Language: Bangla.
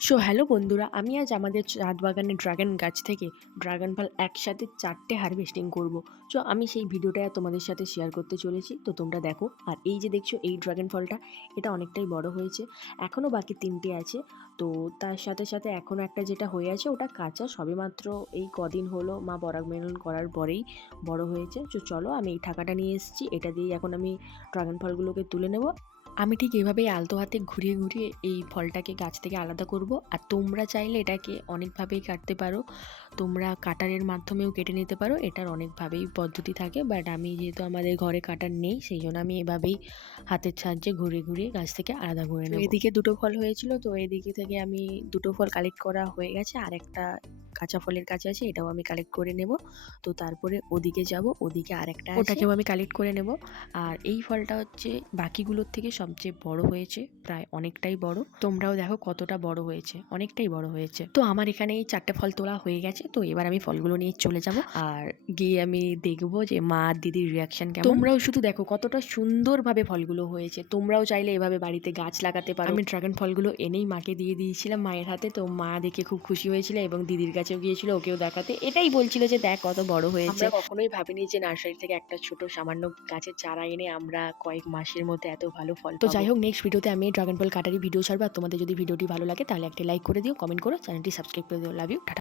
হ্যালো বন্ধুরা, আমি আজ আমাদের ছাদ বাগানের ড্রাগন গাছ থেকে ড্রাগন ফল একসাথে 4টে হারভেস্টিং করব। আমি সেই ভিডিওটা তোমাদের সাথে শেয়ার করতে চলেছি, তো তোমরা দেখো। আর এই যে দেখছো এই ড্রাগন ফলটা, এটা অনেকটাই বড় হয়েছে, এখনও বাকি 3টে আছে। তো তার সাথে সাথে এখনও একটা যেটা হয়ে আছে ওটা কাঁচা, সবেমাত্র এই কদিন হলো মা পরাগমেলন করার পরেই বড় হয়েছে। চলো আমি এই ঠাকাটা নিয়ে এসেছি, এটা দিয়েই এখন আমি ড্রাগন ফলগুলোকে তুলে নেব। আমি ঠিক এভাবেই আলতো হাতে ঘুরিয়ে ঘুরিয়ে এই ফলটাকে গাছ থেকে আলাদা করব। আর তোমরা চাইলে এটাকে অনেকভাবেই কাটতে পারো, তোমরা কাটারের মাধ্যমেও কেটে নিতে পারো, এটার অনেকভাবেই পদ্ধতি থাকে। বাট আমি যেহেতু আমাদের ঘরে কাটার নেই, সেই জন্য আমি এভাবেই হাতের সাহায্যে ঘুরিয়ে ঘুরিয়ে গাছ থেকে আলাদা করে নেব। এদিকে দুটো ফল হয়েছিল, তো এদিকে থেকে আমি দুটো ফল কালেক্ট করা হয়ে গেছে, আর একটা কাঁচা ফলের কাছে আছে, এটাও আমি কালেক্ট করে নেব। তো তারপরে ওদিকে যাব, ওদিকে আরেকটা আছে, ওটাকেও আমি কালেক্ট করে নেব। আর এই ফলটা হচ্ছে বাকিগুলোর থেকে সবচেয়ে বড় হয়েছে, প্রায় অনেকটাই বড়। তোমরাও দেখো কতটা বড় হয়েছে, অনেকটাই বড় হয়েছে। তো আমার এখানে এই 4টে ফল তোলা হয়ে গেছে, তো এবার আমি ফলগুলো নিয়ে চলে যাব আর গিয়ে আমি দেখবো যে মা আর দিদির রিয়াকশন কেমন। তোমরাও শুধু দেখো কতটা সুন্দরভাবে ফলগুলো হয়েছে, তোমরাও চাইলে এভাবে বাড়িতে গাছ লাগাতে পারো। আমি ড্রাগন ফলগুলো এনেই মাকে দিয়ে দিয়েছিলাম মায়ের হাতে, তো মা দেখে খুব খুশি হয়েছিল এবং দিদির কাছেও গিয়েছিল ওকেও দেখাতে, এটাই বলছিল যে দেখ কত বড় হয়েছে। আমরা কখনোই ভাবিনি যে নার্সারি থেকে একটা ছোট সামান্য গাছের চারা এনে আমরা কয়েক মাসের মধ্যে এত ভালো ফল পাবো। তো যাই হোক, নেক্সট ভিডিওতে আমি ড্রাগন ফল কাটারি ভিডিও ছাড়বো। আর তোমাদের যদি ভিডিওটি ভালো লাগে তাহলে একটা লাইক করে দিও, কমেন্ট করো, চ্যানেলটি সাবস্ক্রাইব করে দিও। Love you, tata.